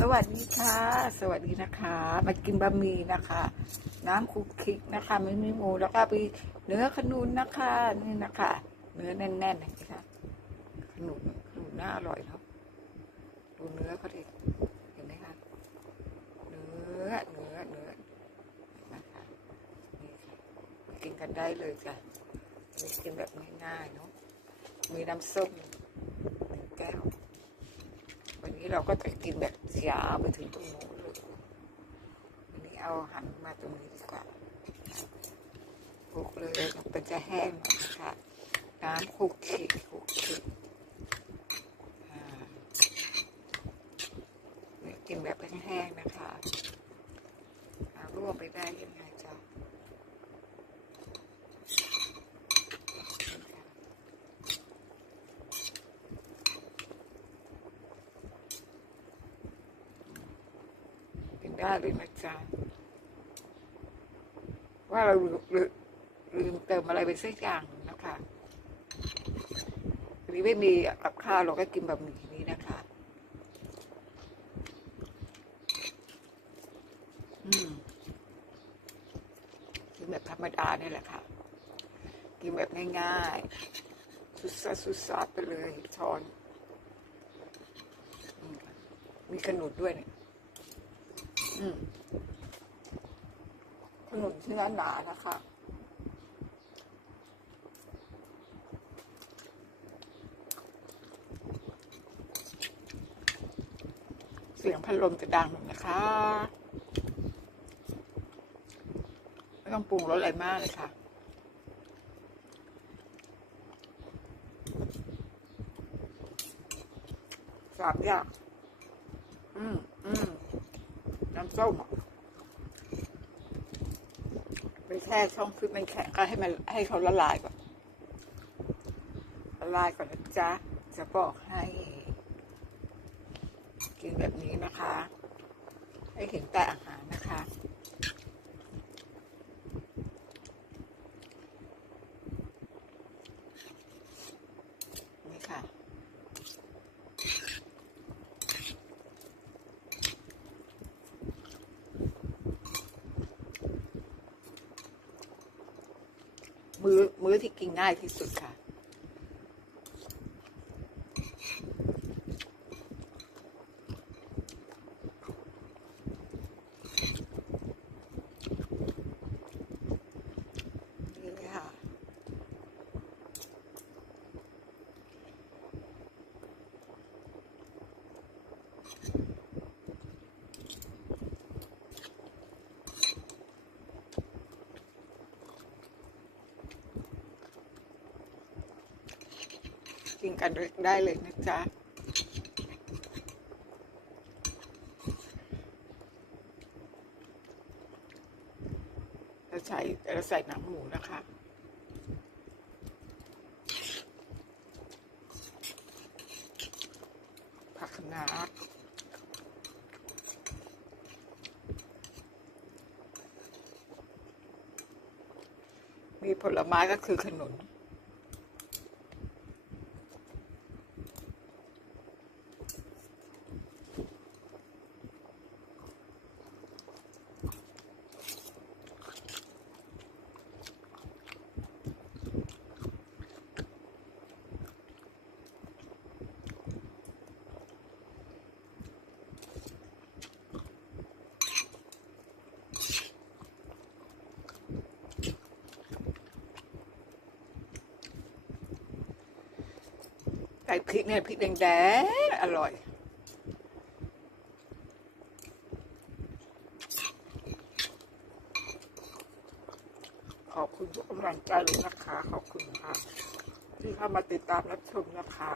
สวัสดีค่ะ สวัสดีนะคะ มากินบะหมี่นะคะ น้ำคุกคิกนะคะไม่มีหมูแล้วก็มีเนื้อขนุนนะคะนี่นะคะ เนื้อแน่นๆนะคะขนุนขนุนน่าอร่อยเนาะดูเนื้อเขาดิเห็นไหมคะเนื้อเนื้อเนื้อนะคะนี่ค่ะมากินกันได้เลยจ้ะกินแบบง่ายๆเนาะมีน้ำส้มหนึ่งแก้ว นี้เราก็จะกินแบบยาวไปถึงตรงโน้นเลยวันนี้เอาหันมาตรงนี้ดีกว่าคลุกเลยมันจะแห้งหน่อยนะคะน้ำคลุกขีดคลุกขีดอ่านี่กินแบบแห้งๆนะคะเอาร่วมไปได้ยังไง จ๊ะกินได้เลยนะจ๊ะว่าเราลืมลืมลืมเติมอะไรไปสักอย่างนะคะวันนี้ไม่มีกับข้าวเราก็กินแบบนี้นะคะ อืมกินแบบธรรมดาเนี่ยแหละค่ะ กินแบบง่ายๆ สุดซาสุดซาดไปเลยช้อน มีขนุนด้วยเนี่ย ขนุนที่หนาหนานะคะ เสียงพัดลมจะดังหน่อยนะคะ ไม่ต้องปรุงรสอะไรมากเลยค่ะสามอย่างอืมอืมำส้มไปแช่ช่องฟิตมันแข็งก็ให้มันให้เขาละลายก่อน ละลายก่อนนะจ๊ะ จะบอกให้ กินแบบนี้นะคะ ให้เห็นแต่อาหารนะคะ นี่ค่ะ มื้อมื้อที่กินง่ายที่สุดค่ะ นี่เลยค่ กินกันได้เลยนะจ๊ะเราใส่เราใส่หนังหมูนะคะผักคะน้ามีผลไม้ก็คือขนุน ใส่พริกเนี่ยพริกแดงๆอร่อย ขอบคุณทุกกำลังใจเลยนะคะ ขอบคุณค่ะ ที่เข้ามาติดตามรับชมนะคะ